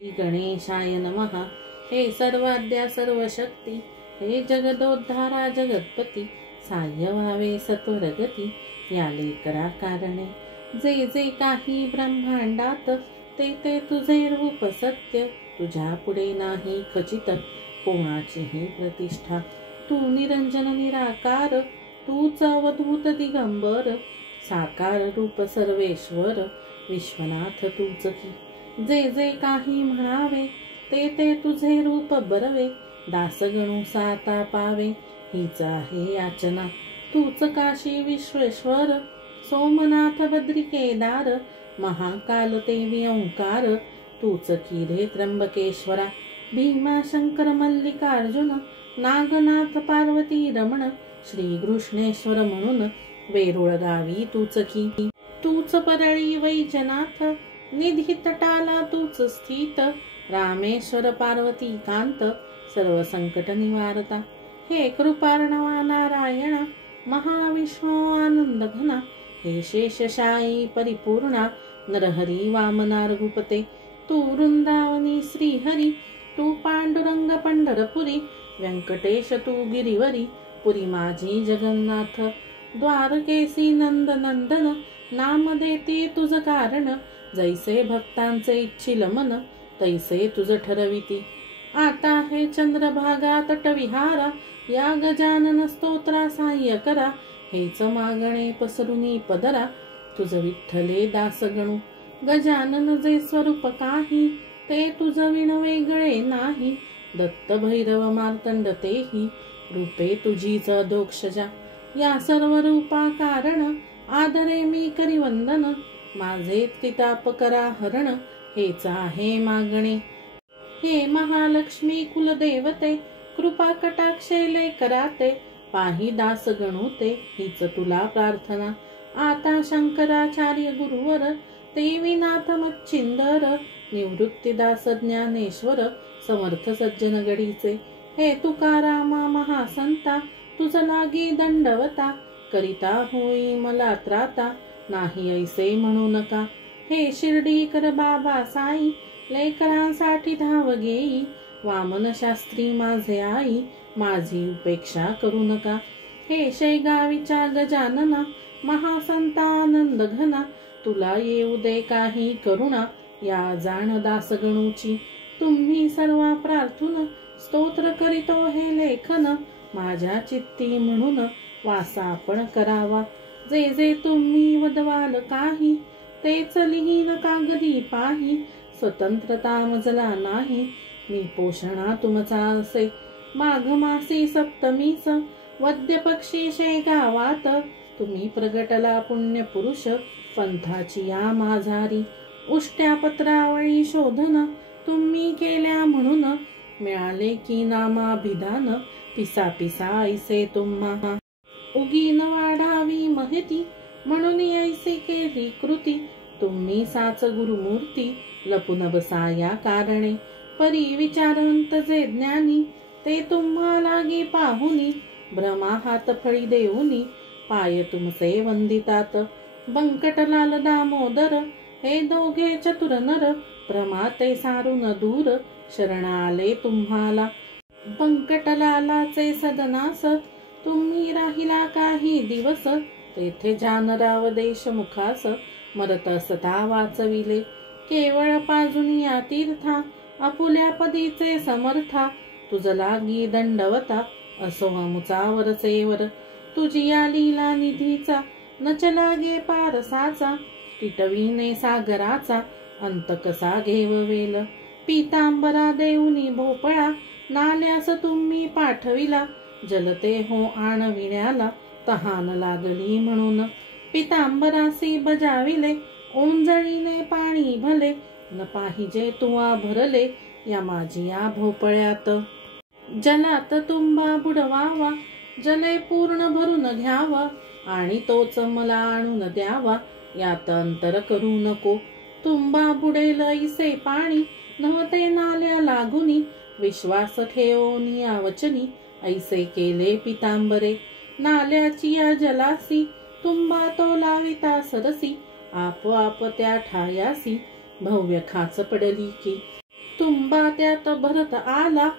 श्री गणेशाय नमः। हे सर्वाद्या सर्वशक्ती, हे जगदोद्धारा जगतपती, साह्य व्हावे सत्वरगती, याले करा कारणे। जे जे काही ब्रह्मांडात, ते ते तुझे रूप सत्य, तुझ्या पुढे नाही खचित कोणाचीही प्रतिष्ठा। तू निरंजन निराकार, तूच अवधूत दिगंबर, साकार रूप सर्वेश्वर, विश्वनाथ तूच की। जे जे काही म्हणावे, ते ते तुझे रूप बरवे, दासगणू साता पावे, हीच आहे याचना। तूच काशी विश्वेश्वर, सोमनाथ बद्री केदार, महाकाल ते ओंकार, तूच की रे त्र्यंबकेश्वरा। भीमा शंकर मल्लिकार्जुन, नागनाथ पार्वती रमण, श्री कृष्णेश्वर म्हणून वेरूळ गावी तूच की। तूच परळी वैजनाथ, निधी तटाला तूच स्थित, रामेश्वर पार्वती कांत, सर्व संकट निवारता। हे कृपार्णवा नारायण, महाविष्णू आनंद घना, हे शेषशायी परिपूर्णा, नरहरी वामना रघुपते। तू वृंदावनी श्रीहरी, तू पांडुरंग पंढरपुरी, व्यंकटेश तू गिरीवरी, पुरी माझी जगन्नाथ। द्वारकेसी नंद नंदन, नाम देती तुझ कारण, जैसे भक्तांचे इच्छिल मन, तैसे तुझ ठरविती। आता हे चंद्रभागा तटविहारा, या गजानन स्तोत्रा साह्य करा, हेच मागणे पसरुनी पदरा, तुझ विठ्ठले दासगणू। गजानन जे स्वरूप काही, ते तुझ विण वेगळे नाही, दत्त भैरव मार्तंड तेही, रूपे तुझीच दोक्षजा। या सर्व रूपा कारण, आदरे मी करी वंदन, माझे त्रिताप करा हरण, हेच आहे मागणे। हे महालक्ष्मी कुलदेवते, कृपा कटाक्षेले कराते, पाही दास गणुते, हीच तुला प्रार्थना। आता शंकराचार्य गुरुवर, देवीनाथ मच्छिंदर, निवृत्तीदास ज्ञानेश्वर, समर्थ सज्जन गडीचे। हे तुकारामा महासंता, तुझ लागी दंडवता, करिता होई मला त्राता, नाही ऐसे म्हणू नका। हे शिर्डीकर बाबा साई, लेकरांसाठी धाव घेई, वामन शास्त्री माझे आई, माझी उपेक्षा करू नका। हे शेगावीच्या गजानना, महासंता आनंद घना, तुला येऊ दे काही करुणा, या जाण दासगणूची। तुम्ही सर्व प्रार्थून, स्तोत्र करीतो हे लेखन, माझ्या चित्ती म्हणून वासा आपण करावा। जे जे तुम्ही वदवाल काही, तेच लिहीन कागदी पाही, स्वतंत्रता मजला नाही, मी पोषणा तुमचा असे। माघ मासी सप्तमीस, वद्य पक्षी शेगावात, तुम्ही प्रगटला पुण्य पुरुष, पंथाची या माझारी। उष्ट्या पत्रावळी शोधन, तुम्ही केल्या म्हणून, मिळाले की नामाभिधान, पिसा पिसा ऐसे तुम्हा। उगीन वाढावी महती, म्हणून ऐसी केली कृती, तुम्ही साच गुरुमूर्ती, लपून बसा या कारणे। परी विचारवंत जे ज्ञानी, ते तुम्हा लागी पाहुनी, भ्रमा हात फळी देऊनी, पाय तुमचे वंदितात। बंकटलाल दामोदर, हे दोघे चतुर नर, भ्रमाते सारून दूर, शरण आले तुम्हाला। बंकटलालाचे सदनास, तुम्ही राहिला काही दिवस, तेथे जानराव देशमुखास, मरत असता वाचविले। केवळ पाजुनिया तीर्था, आपुल्या पदीचे समर्था, तुझ लागी दंडवता, असो अमुचा वरचेवर। तुझी या लीला निधीचा, नच लागे पारसाचा, टिटविने सागराचा, अंत कसा घेववेल। पीतांबरा देऊनी भोपळा, नाल्यास तुम्ही पाठविला, जलते हो आणविण्याला, तहान लागली म्हणून। पीतांबरासी बजाविले, ओंजळीने पाणी भले, न पाहिजे तुवा भरले, या माझी या भोपळ्यात। जलात तुंबा बुडवावा, जले पूर्ण भरून घ्यावा, आणि तोच मला आणून द्यावा, यात अंतर करू नको। तुंबा बुडेल ऐसे पाणी, नव्हते नाल्या लागुनी, विश्वास ठेवून या वचनी, ऐसे केले पीतांबरे। नाल्याची या जलासी, तुंबा तो लाविता सरसी, आपोआप त्या ठायासी, भव्य खाच पडली की। तुंबा त्यात भरत आला,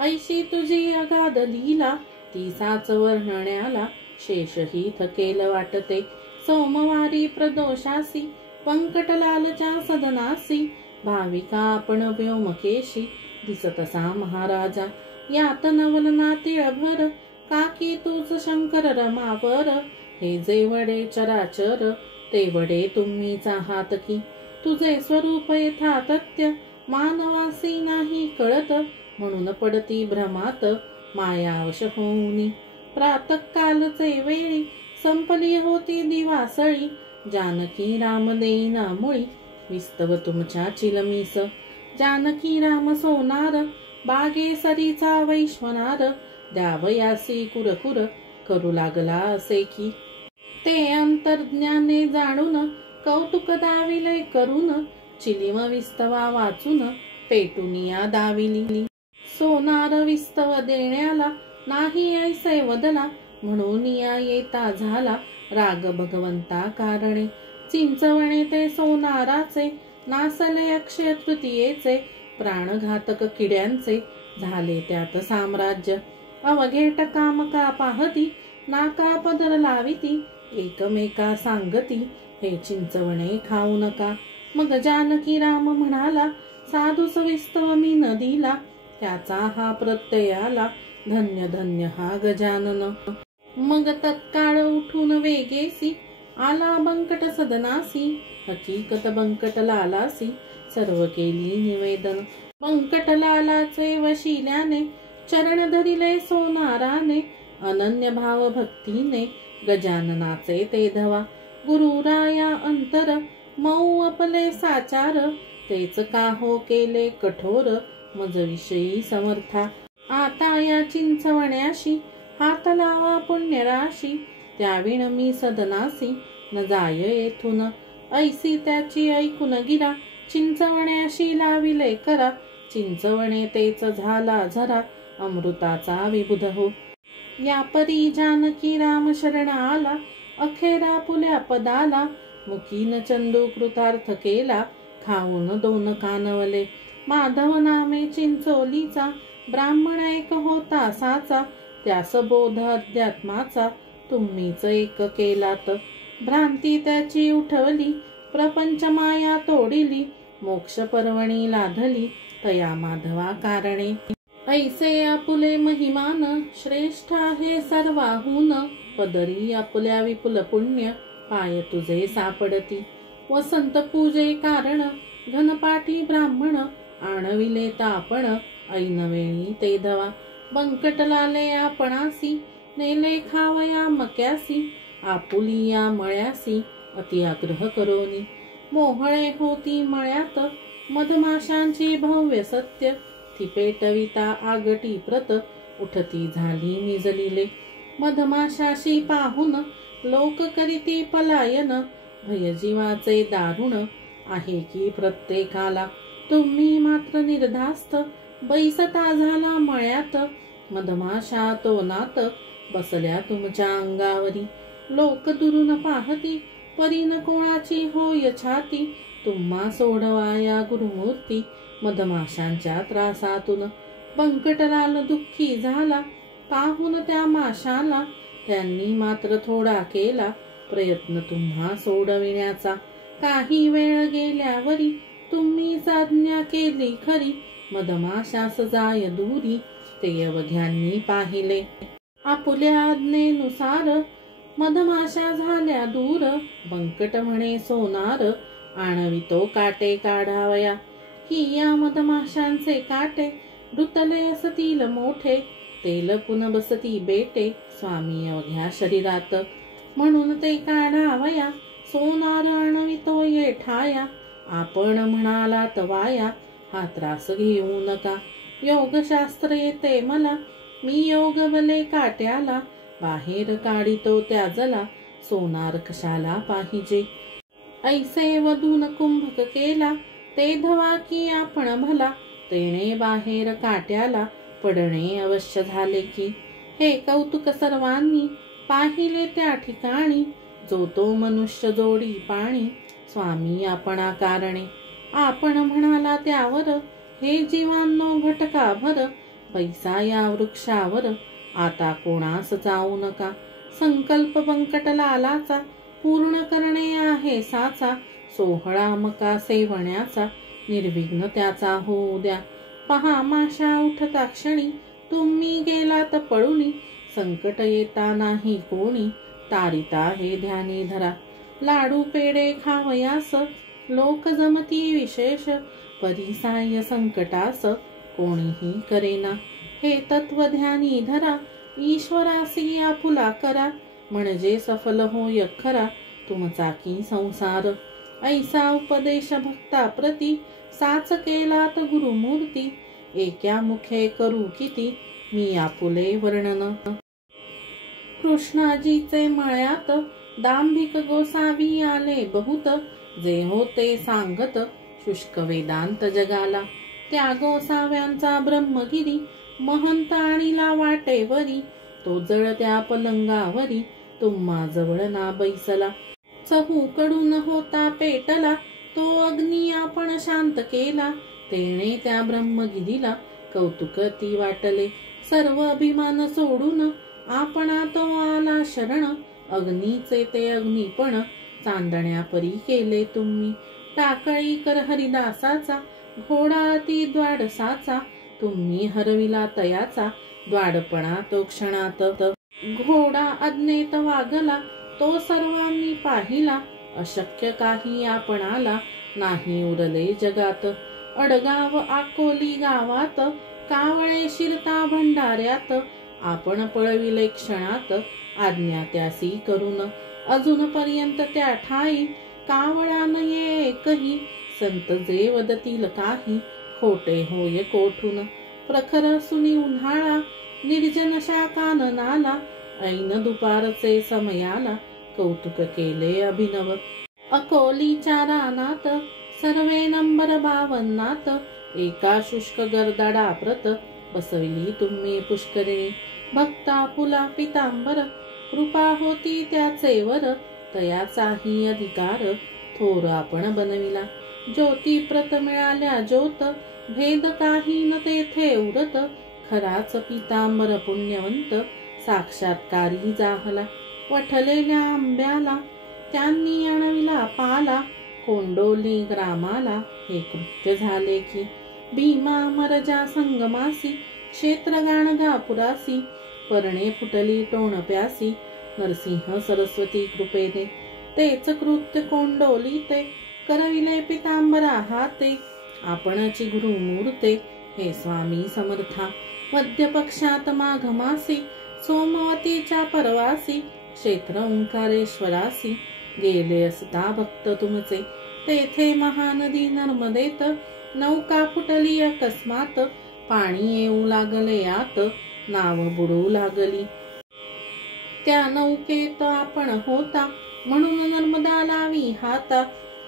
ऐशी तुझी अगाध लीला, ती साच वर्णण्याला शेषही थकेल वाटते. सोमवारी प्रदोषासी व्यंकटलालच्या सदनासी, भाविका आपण व्योमकेशी दिसतसा महाराजा. यात नवलना तिळभर, काकी तूच शंकर रमावर, हे जे वडे चराचर ते वडे तुम्हीच आहात की. तुझे स्वरूप यथातथ्य मानवासी नाही कळत, म्हणून पडती भ्रमात मायावश होऊनी. प्रातःकालचे वेळी संपली होती दिवासळी, जानकी राम देईना मुळी विस्तव तुमच्या चिलमीस. जानकी राम सोनार बागे सरीचा वैश्वनार, द्यावयासी कुरकुर करू लागला असे की. ते अंतर्ज्ञाने जाणून कौतुक दाविले करून, चिलिम विस्तवा वाचून पेटुनिया दाविली. सोनार विस्तव देण्याला नाही ऐसे वदला, म्हणून या येता झाला राग भगवंता कारणे. चिंचवणे ते सोनाराचे नासले अक्षय तृतीयेचे, प्राणघातक किड्यांचे झाले त्यात साम्राज्य. अवघेट कामका पाहती नाका पदर लाविती, एकमेका सांगती हे चिंचवणे खाऊ नका. मग जानकी राम म्हणाला, साधूस विस्तव मी न दिला, त्याचा हा प्रत्यय आला, धन्य धन्य हा गजानन. मग तत्काळ उठून वेगेसी आला बंकट सदनासी, हकीकत बंकट लालासी सर्व केली निवेदन. बंकट लालाचे वशिल्याने चरण धरिले सोनाराने, अनन्य भाव भक्तीने गजाननाचे ते धवा. गुरुराया अंतर मऊ आपले साचार, तेच का हो केले कठोर मज विषयी समर्था. आता या चिंचवण्याशी हात लावा पुण्यराशी, त्याविण मी सदनासी न जाय येथून. ऐसी त्याची ऐकून गिरा, चिंचवण्याशी लाविले करा, चिंचवणे तेच झाला झरा, अमृताचा विबुध हो. या परी जानकी राम शरण आला, अखेरा पुल्या पदाला, मुखीन चंदू कृतार्थ केला, खाऊन दोन कानवले. माधव नामे चिंचोलीचा, ब्राह्मण एक होता साचा, त्यास बोध अध्यात्माचा तुम्हीच एक केलात. भ्रांती त्याची उठवली, प्रपंच माया तोडिली, मोक्ष पर्वणी लाधली तया माधवा कारणे. ऐसे आपुले महिमान श्रेष्ठ आहे सर्वाहून, पदरी आपल्या विपुल पुण्य पाय तुझे सापडती. वसंत पूजे कारण घनपाठी ब्राह्मण, आणविले तापण ऐनवेळी ते धवा. बंकटलाले आपणासी नेले खावया मक्यासी, आपुलिया मळ्यासी अति आग्रह करोनी. मोहळे होती मळ्यात मधमाशांची भव्य सत्य, ती पेटविता आगटी प्रत उठती झाली निजलिले. मधमाशाशी पाहून लोक करीती पलायन, भय जीवाचे दारुण आहे की प्रत्येकाला. तुम्ही मात्र निर्धास्त बैसता झाला मळ्यात, मधमाशा तोनात बसल्या तुमच्या अंगावरी. लोक दुरून पाहती परीन कोणाची होय छाती, तुम्हा सोडवाया गुरुमूर्ती मधमाशांच्या त्रासातून. बंकटलाल दुःखी झाला पाहून त्या माशाला, त्यांनी मात्र थोडा केला प्रयत्न तुम्हा सोडविण्याचा. काही वेळ गेल्यावरी तुम्हीच आज्ञा केली खरी, मधमाशास जाय दूरी ते अवघ्यांनी पाहिले. आपुल्या आज्ञेनुसार मधमाशा झाल्या दूर, बंकट म्हणे सोनार आणवितो काटे काढावया. की या मधमाशांचे काटे रुतले असतील मोठे, ते लपून बसती बेटे स्वामी अवघ्या शरीरात. म्हणून ते काढावया सोनार आणवितो ये ठाया. आपण म्हणालात वाया हा त्रास घेऊ नका. योगशास्त्र येते मला मी योग बले काट्याला, बाहेर काढितो त्याजला सोनार कशाला पाहिजे. ऐसे वधून कुंभक केला ते धवा की आपण भला, तेणे बाहेर काट्याला पडणे अवश्य झाले की. हे कौतुक सर्वांनी पाहिले त्या ठिकाणी, जो तो मनुष्य जोडी पाणी स्वामी आपणा कारणे. आपण म्हणाला त्यावर हे जीवांनो घटका भर, पैसा या वृक्षावर, आता कोणास जाऊ नका. संकल्प बंकट लालाचा, पूर्ण करणे आहे साचा. सोहळा मका सेवण्याचा, निर्विघ्न त्याचा होऊ द्या. पहा माशा उठता क्षणी, तुम्ही गेलात पळुनी. संकट येता नाही कोणी, तारिता हे ध्यानी धरा. लाडू पेढे खावयास, लोक जमती विशेष. परिसाय संकटास, कोणीही करेना. हे तत्व ध्यानी धरा, ईश्वरासी आपुला करा. म्हणजे सफल होय खरा, तुमचा की संसार. ऐसा उपदेश भक्ता प्रती, साच केलात गुरुमूर्ती. एका मुखे करू किती, मी आपुले वर्णन. कृष्णाजीचे मळ्यात, दांभिक गोसावी आले बहुत. जे होते सांगत, शुष्क वेदांत जगाला. त्या गोसाव्यांचा ब्रह्मगिरी, महंत आणिला वाटेवरी. तो जळत्या पलंगावरी, तुम्हा जवळ ना बैसला. चहूकडून होता पेटला, तो अग्नी आपण शांत केला. तेणे त्या ब्रह्मगिरीला, कौतुक ती वाटले. सर्व अभिमान सोडून, आपणा तो आला शरण. अग्नीचे ते अग्निपण, चांदण्या परी केले तुम्ही. टाकळी कर हरिदासाचा, घोडा ती द्वाडसाचा. तुम्ही हरविला तयाचा, द्वाडपणा तो क्षणात. घोडा अज्ञेत वागला, तो सर्वांनी पाहिला. अशक्य काही आपणाला, नाही उरले जगात. अडगाव आकोली गावात, कावळे शिरता भंडाऱ्यात. आपण पळविले क्षणात, आज्ञा त्यासी करून. अजूनपर्यंत त्या ठाई, कावळा नये एकही. संत जे वदतील काही, खोटे होय कोठून. प्रखर सुनी उन्हाळा, निर्जन काननाला. ऐन दुपारचे समयाला, कौतुक केले अभिनव. अकोलीच्या रानात, सर्वे नंबर 52. एका शुष्क गर्दाडा प्रत, बसविली तुम्ही पुष्करिणी. भक्ता पुला पितांबर, कृपा होती त्याचे वर. तयाचाही अधिकार, थोर आपण बनविला. ज्योती प्रत मिळाल्या ज्योत, भेद काही न तेथे उरत. खराच पितांबर पुण्यवंत, साक्षात्कारी जाहला. वठलेल्या आंब्याला, त्यांनी आणविला पाला. कोंडोली ग्रामाला, हे कृत्य झाले की. भीमा मरजा संगमासी, क्षेत्र गाणगापुरासी. पर्णे फुटली टोणप्यासी, नरसिंह सरस्वती कृपेने. तेच कृत्य कोंडोली ते, करविले पितांबरा हाते. आपणची गुरुमूर्ते, हे स्वामी समर्था. मध्य पक्षात माघ मासी, सोमवतीच्या परवासी. क्षेत्र ओंकारेश्वरासी, गेले असता भक्त तुमचे. तेथे महानदी नर्मदेत, नौका फुटली अकस्मात. पाणी येऊ लागले आत, नाव बुडू लागली. त्या नौकेत आपण होता, म्हणून नर्मदा लावी हाता.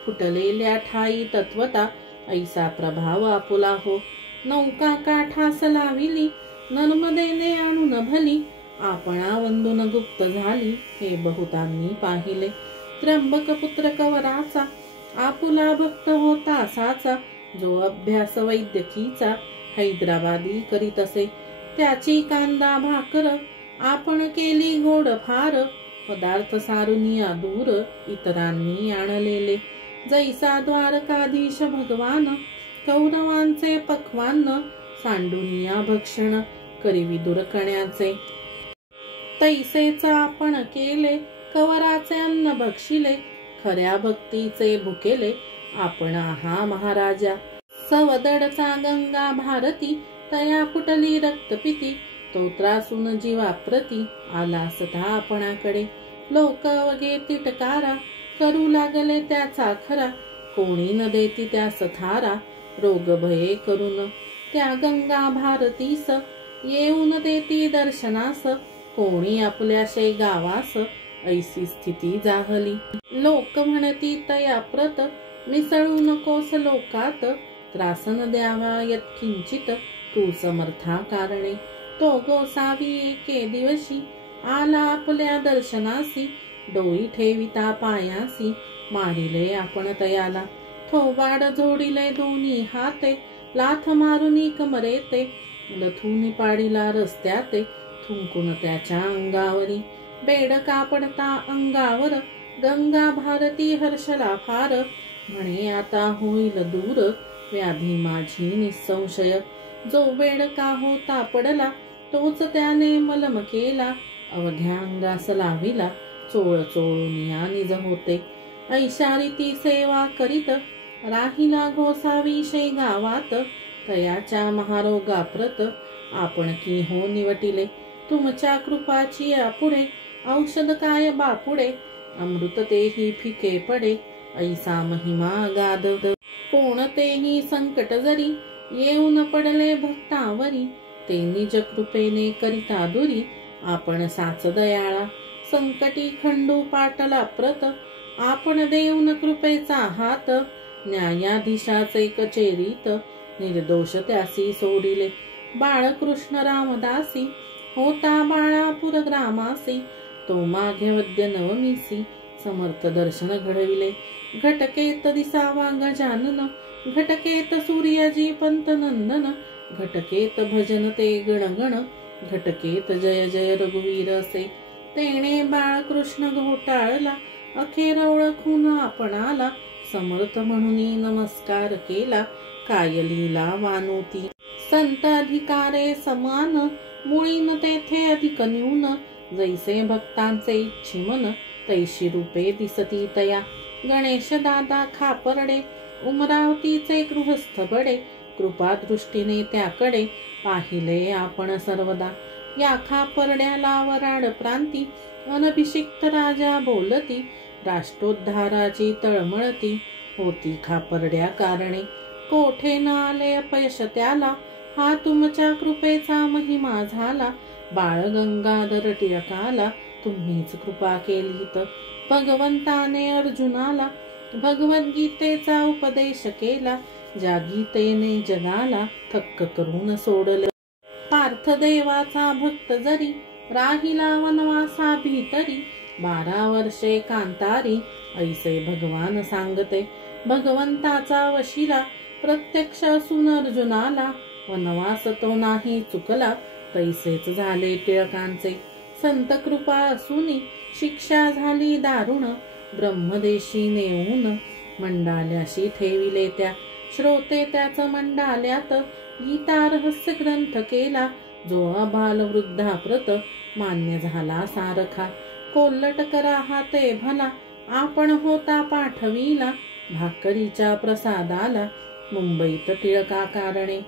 फुटलेल्या ठाई तत्वता, ऐसा प्रभाव आपुला हो. नौका काठास लाविली, नर्मदेने आणून भली. आपणा वंदून गुप्त झाली, हे बहुतांनी पाहिले. त्र्यंबक पुत्र कवराचा, आपुला भक्त होता साचा. जो अभ्यास वैद्यकीचा, हैदराबादी करीत असे. त्याची कांदा भाकर, आपण केली गोड फार. पदार्थ सारुनिया दूर, इतरांनी आणलेले. जैसा द्वारकाधीश भगवान, कौरवांचे पक्वान्न. सांडुनिया भक्षण, करी दुर्कण्याचे. तैसेच आपण केले, कवराचे अन्न भक्षिले. खऱ्या भक्तीचे भुकेले, आपण हा महाराजा. सवदडचा गंगा भारती, तया फुटली रक्तपिती. तो त्रासून जीवाप्रती, आला सदा आपणाकडे. लोक वगे तिटकारा, करू लागले त्याचा खरा. कोणी न देती त्यास थारा, रोग भये करून. त्या गंगा भारतीस, येऊन देती दर्शनास. कोणी आपल्याशे गावास, ऐसी स्थिती जाहली. लोक म्हणती तया प्रत, मिसळू नकोस लोकात. त्रासन द्यावा यत्किंचित, तू समर्था कारणे. तो गोसावी एके दिवशी, आला आपल्या दर्शनासी. डोई ठेविता पायासी, मारिले आपण तयाला. थोबाड जोडिले दोन्ही हाते, लाथ मारुनी कमरे ते लथुनी पाडीला रस्त्याते थुंकून त्याच्या अंगावरी बेडका पडता अंगावर गंगा भारती हर्षला फार म्हणे आता होईल दूर व्याधी माझी निसंशय जो बेडका होता पडला तोच त्याने मलम केला अवघ्या अंगास लाविला चोळ चोळून या निज होते ऐशारी ती सेवा करीत राहिला गोसाविषयी गावात तयाच्या महारोगाप्रत आपण की हो निवटिले तुमच्या कृपाची पुढे औषध काय बापुडे अमृत तेही फिके पडे ऐसा महिमा गाधव कोणतेही संकट जरी येऊन पडले भक्तावरी ते निज कृपेने करिता दुरी आपण साच दयाळा संकटी खंडू पाटला प्रत आपण देऊन कृपेचा हात न्यायाधीशाचे कचेरीत निर्दोष त्यासी सोडिले बाळकृष्ण रामदासी होता बाळापूर ग्रामासी तो माघे वद्य नवमीसी समर्थ दर्शन घडविले घटकेत दिसावा गजानन घटकेत सूर्याजी पंत नंदन घटकेत भजन ते गणगण घटकेत जय जय रघुवीर असे तेणे बाळकृष्ण घोटाळला अखेर ओळखून आपणाला समर्थ म्हणून नमस्कार केला काय लीला वानोती संत अधिकारे समान मुळीन तेथे अधिक न्यून जैसे भक्तांचे इच्छी मन तैशी रूपे दिसती तया गणेश दादा खापर्डे उमरावतीचे गृहस्थ बडे कृपा दृष्टीने त्याकडे पाहिले आपण सर्वदा या खापर्ड्याला वराड प्रांती अनभिषिक्त राजा बोलती राष्ट्रोद्धाराची तळमळती होती खापर्ड्या कारणे कोठे न आले अपयश त्याला हा तुमच्या कृपेचा महिमा झाला बाळ गंगाधर टिळकाला तुम्हीच कृपा केलीत भगवंताने अर्जुनाला भगवद्गीतेचा उपदेश केला ज्या गीतेने जगाला थक्क करून सोडले पार्थदेवाचा भक्त जरी राहिला वनवासा भीतरी 12 वर्षे कांतारी ऐसे भगवान सांगते भगवंताचा वशिला प्रत्यक्ष असून अर्जुनाला वनवास तो नाही चुकला तैसेच झाले टिळकांचे संत कृपा असूनी शिक्षा झाली दारुण ब्रह्मदेशी नेऊन मंडाल्याशी ठेविले त्या श्रोते त्याच मंडाल्यात गीता रहस्य ग्रंथ केला जो अबाल वृद्धाप्रत मान्य झाला सारखा कोल्लट करा हाते भला आपण होता पाठविला भाकरीच्या प्रसादाला मुंबईत टिळका कारणे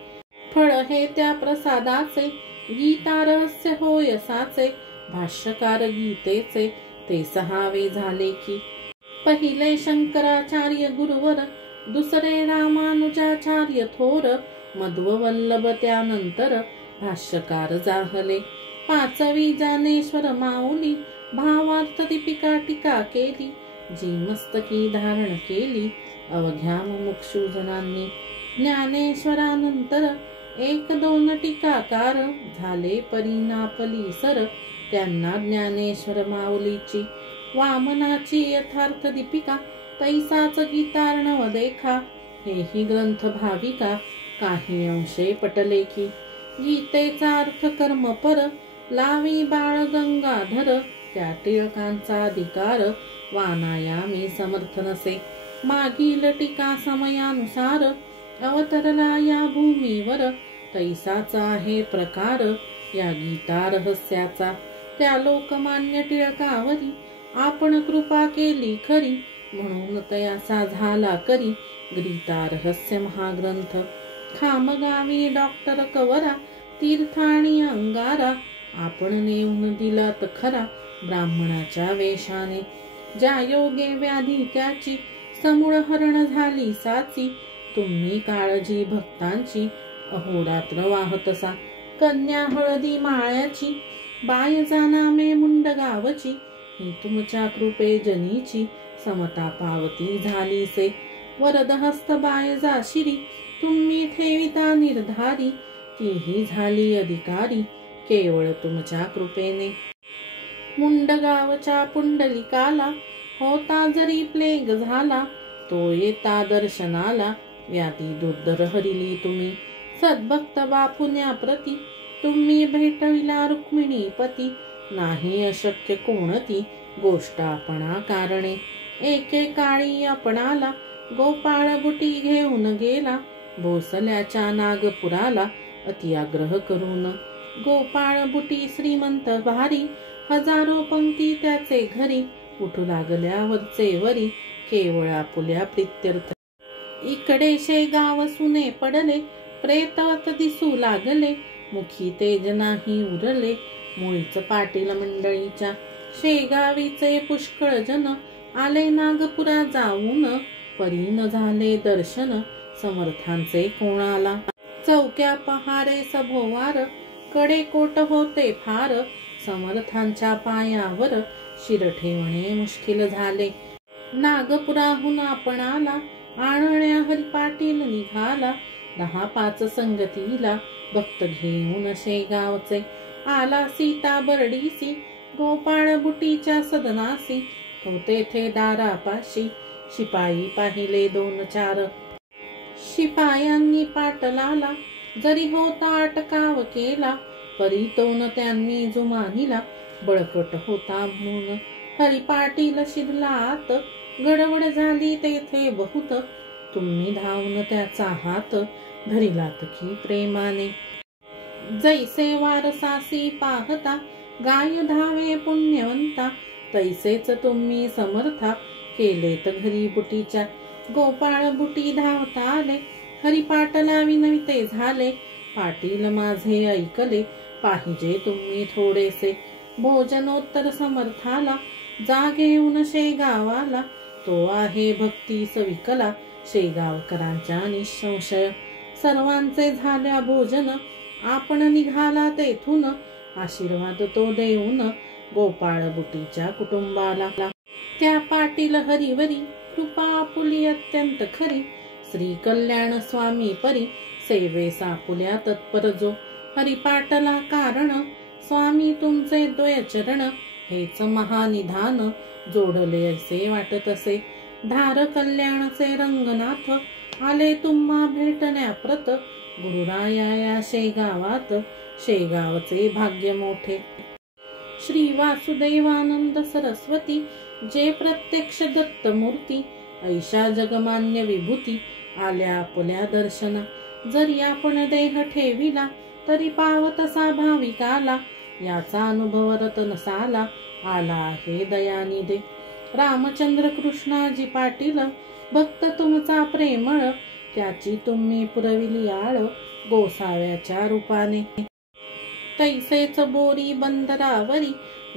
फळ हे त्या प्रसादाचे गीता रहस्य होय साचे भाष्यकार गीतेचे ते 6वे झाले की पहिले शंकराचार्य गुरुवर दुसरे रामानुजाचार्य थोर मध्ववल्लभ त्यानंतर भाष्यकार जाहले 5वी ज्ञानेश्वर माऊली भावार्थ दीपिका टीका केली जी मस्तकी धारण केली अवघ्या मुमुक्षु जनांनी ज्ञानेश्वरानंतर 1-2 टीकाकार झाले परिणापली सर त्यांना ज्ञानेश्वर माऊलीची वामनाची यथार्थ दीपिका तैसाच गीतार्णव देखा हेही ग्रंथ भाविका काही अंशे पटले की गीतेचा अर्थ कर्म पर लावी बाळ गंगाधर त्या टिळकांचा अधिकार वानायामी समर्थ नसे मागील टीका समयानुसार अवतरला या भूमीवर तैसाचा आहे प्रकार या गीता रहस्याचा त्या लोकमान्य टिळकावरी आपण कृपा केली खरी म्हणून तयासा झाला करी गीता रहस्य महाग्रंथ खामगावी डॉक्टर कवरा तीर्थाणी अंगारा आपण नेऊन दिलात खरा ब्राह्मणाच्या वेशाने ज्या योगे व्याधी त्याची समूळ हरण झाली साची तुम्ही काळजी भक्तांची अहोरात्र वाहतसा कन्या हळदी माळ्याची बाय जानामे मुंड गावची ही तुमच्या कृपे जनीची समता पावती झाली से वरद हस्त बाय जाशिरी तुम्ही ठेविता निर्धारी तीही झाली अधिकारी केवळ तुमच्या कृपेने मुंडगावच्या पुंडलिकाला होता जरी प्लेग झाला तो येता दर्शनाला व्याधी दुर्धर हरिली तुम्ही सद्भक्त बापुन्या प्रती तुम्ही भेटविला रुक्मिणी पती नाही अशक्य कोणती गोष्ट आपणा कारणे एकेकाळी आपणाला गोपाळ बुटी घेऊन गेला भोसल्याच्या नागपुराला अति आग्रह करून गोपाळ बुटी श्रीमंत भारी हजारो पंक्ती त्याचे घरी उठू लागल्या वरचे वरी केवळ आपुल्या प्रित्यर्थ इकडे शेगाव सुने पडले प्रेतात दिसू लागले मुखी तेज नाही उरले मुळीच पाटील मंडळीच्या शेगावीचे पुष्कळ जन आले नागपुरा जाऊन परीन झाले दर्शन समर्थांचे कोणाला चौक्या पहारे सभोवार कडे कोट होते फार समर्थांच्या पायावर शिर ठेवणे मुश्किल झाले नागपुराहून आपणाला आणण्या हरिपाटील निघाला 10-5 संगतीला भक्त घेऊन शेगावचे आला सीता बरडीसी गोपाळ बुटीच्या सदनासी तो तेथे दारापाशी शिपाई पाहिले 2-4 शिपायांनी पाटलाला जरी होता अटकाव केला परी तोन त्यांनी जुमानीला बळकट होता म्हणून हरिपाटील शिरला आत गडबड झाली तेथे बहुत तुम्ही धावून त्याचा हात धरिलात की प्रेमाने जैसे वारसासी पाहता गाय धावे पुण्यवंता तैसेच तुम्ही समर्था केलेत घरी बुटीच्या गोपाळ बुटी धावता आले हरिपाटला विनविते झाले पाटील माझे ऐकले पाहिजे तुम्ही थोडेसे भोजनोत्तर समर्थाला जागेऊन शेगावाला तो आहे भक्ती सविकला शेगावकरांच्या निसंशय सर्वांचे झाल्या भोजन आपण निघाला तेथून आशीर्वाद तो देऊन गोपाळ बुटीच्या कुटुंबाला त्या पाटील हरिवरी कृपा आपुली अत्यंत खरी श्री कल्याण स्वामी परी सेवे सापुल्या तत्पर जो हरिपाटला कारण स्वामी तुमचे द्वयचरण हेच महानिधान जोडले असे वाटत असे धार कल्याणचे रंगनाथ आले तुम्हा भेटण्या प्रत गुरुराया या शेगावात शेगावचे भाग्य मोठे श्री वासुदेवानंद सरस्वती जे प्रत्यक्ष दत्त मूर्ती ऐशा जगमान्य विभूती आल्या आपल्या दर्शना जरी आपण देह ठेविला तरी पावतसा भाविकाला याचा अनुभव रतनसाला आला आहे दयानिधे रामचंद्र कृष्णाजी पाटील भक्त तुमचा प्रेमळ त्याची तुम्ही पुरविली आळ गोसाव्याच्या रूपाने तैसेच बोरी बंदरावरी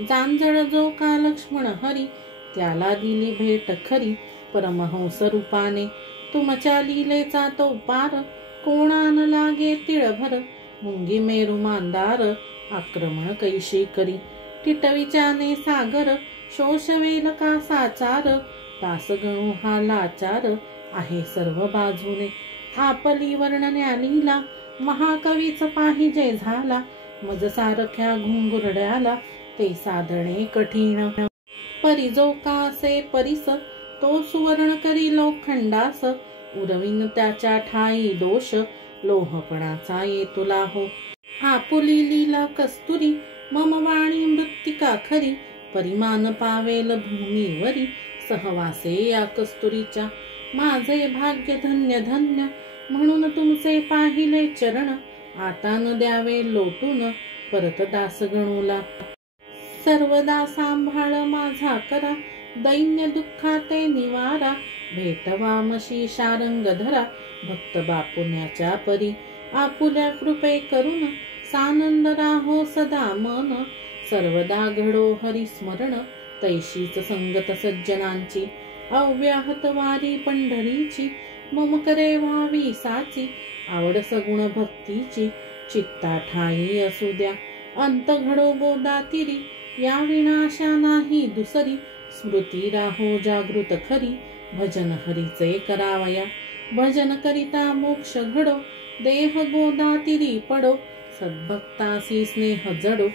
जांजळ जो का लक्ष्मण हरी त्याला दिली भेट खरी परमहंस रूपाने तुमच्या लीलेचा तो पार कोणान लागे तिळभर मुंगी मेरू मांदार आक्रमण कैशी करी टिटवीच्याने सागर शोषवेल का साचार दास गणू हा लाचार आहे सर्व बाजूने आपली वर्णन्या लीला महाकवीच पाहिजे झाला मज सारख्या घुंगुरड्याला ते साधणे कठीण परी जो कासे परिस तो सुवर्ण करी लोखंडास उरविन त्याच्या ठाई दोष लोहपणाचा येतुला हो आपुली लीला कस्तुरी मम वाणी मृत्तिका खरी परिमान पावेल भूमीवरी सहवासे या कस्तुरीच्या माझे भाग्य धन्य धन्य म्हणून तुमचे पाहिले चरण आता न द्यावे लोटून परत दास गणूला सर्वदा सांभाळ माझा करा दैन्य दुःखाते निवारा भेटवा मशी शारंग धरा भक्त बापुण्याच्या परी आपुल्या कृपे करून सानंद राहो सदा मन सर्वदा घडो हरिस्मरण तैशीच संगत सज्जनांची अव्याहत वारी पंढरीची मम करे व्हावी साची आवड सगुण भक्तीची चित्ता ठाई असू द्या अंत घडो गोदातिरी या विनाशा नाही दुसरी स्मृती राहो जागृत खरी भजन हरीचे करावया भजन करिता मोक्ष घडो देह गोदातिरी पडो सद्भक्तासी स्नेह जडो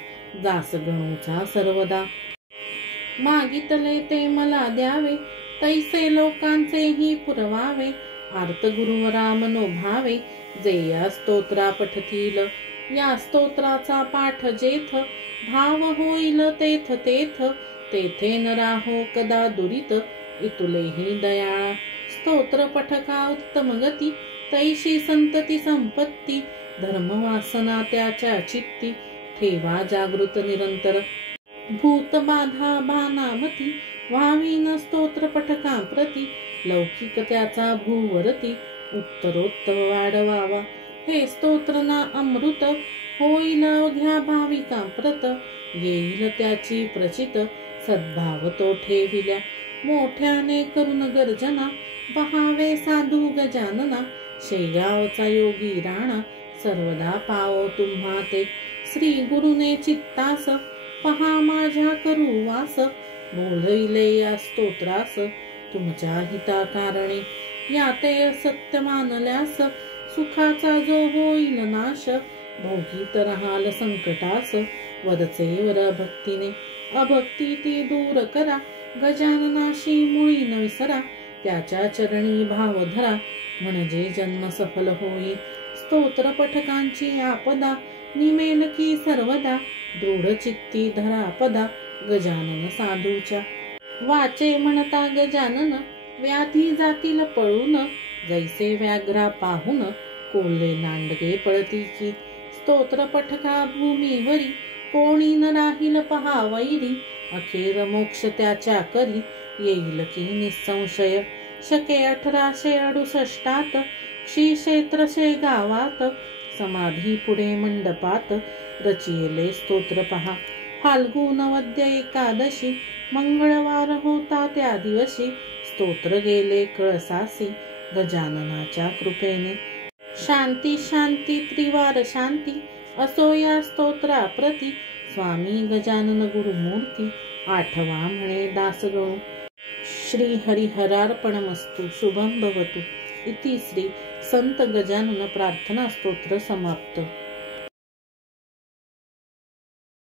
दास गणूचा सर्वदा मागितले ते मला द्यावे तैसे लोकांचेही पुरवावे आर्त गुरुवरा मनोभावे जे या स्तोत्रा पठतील, या स्तोत्राचा पाठ जेथ भाव होईल तेथ तेथ, तेथे न राहो कदा दुरित, इतुलेही दयाळा. स्तोत्र पठका उत्तम गती, तैशी संतती संपत्ती, धर्म वासना त्याच्या चित्ती, ठेवा जागृत निरंतर. भूत बाधा बाणामती, व्हावी न स्तोत्र पठका प्रती, लौकिक त्याचा भूवरती, उत्तरोत्तर वाढवावा. हे स्तोत्र ना अमृत, होईल अवघ्या भाविका प्रत, येईल त्याची प्रचित, सद्भाव तो ठेविल्या. मोठ्याने करून गर्जना, पहावे साधू गजानना, शेगावचा योगी राणा, सर्वदा पावो तुम्हा ते. श्री गुरुने चित्तास, पहा माझ्या करू वास, बोलविले या स्तोत्रास, तुमच्या हिता कारणे. या ते सत्य मानल्यास, सुखाचा जो होईल नाश, भोगीत राहाल संकटास, वरचे वर भक्तीने. अभक्ती ती दूर करा, गजाननाशी मुळी न विसरा, त्याच्या चरणी भाव धरा, म्हणजे जन्म सफल होई. स्तोत्र पठकांची आपदा, निमेल की सर्वदा, दृढ चित्ती धरा पदा, गजानन साधूच्या. वाचे म्हणता गजानन, व्याधी जातील पळून, जैसे व्याघ्रा पाहून, कोल्हे लांडगे पळती की. स्तोत्र पठका भूमीवरी, कोणी न राहील पहा वैरी, अखेर मोक्ष त्याच्या करी, येईल की निसंशय. शके 1868, श्री क्षेत्र शेगावात, समाधी पुढे मंडपात, रचिले स्तोत्र पहा. फाल्गुन वद्य एकादशी, मंगळवार होता त्या दिवशी, स्तोत्र गेले कळसासी, गजाननाच्या कृपेने. शांती शांती त्रिवार शांती, असो या स्तोत्रा प्रती, स्वामी गजानन गुरुमूर्ती, आठवा म्हणे दासगणू. श्री हरिहरार्पणमस्तु. शुभं भवतु. इति श्री संत गजानन प्रार्थना स्तोत्र समाप्त.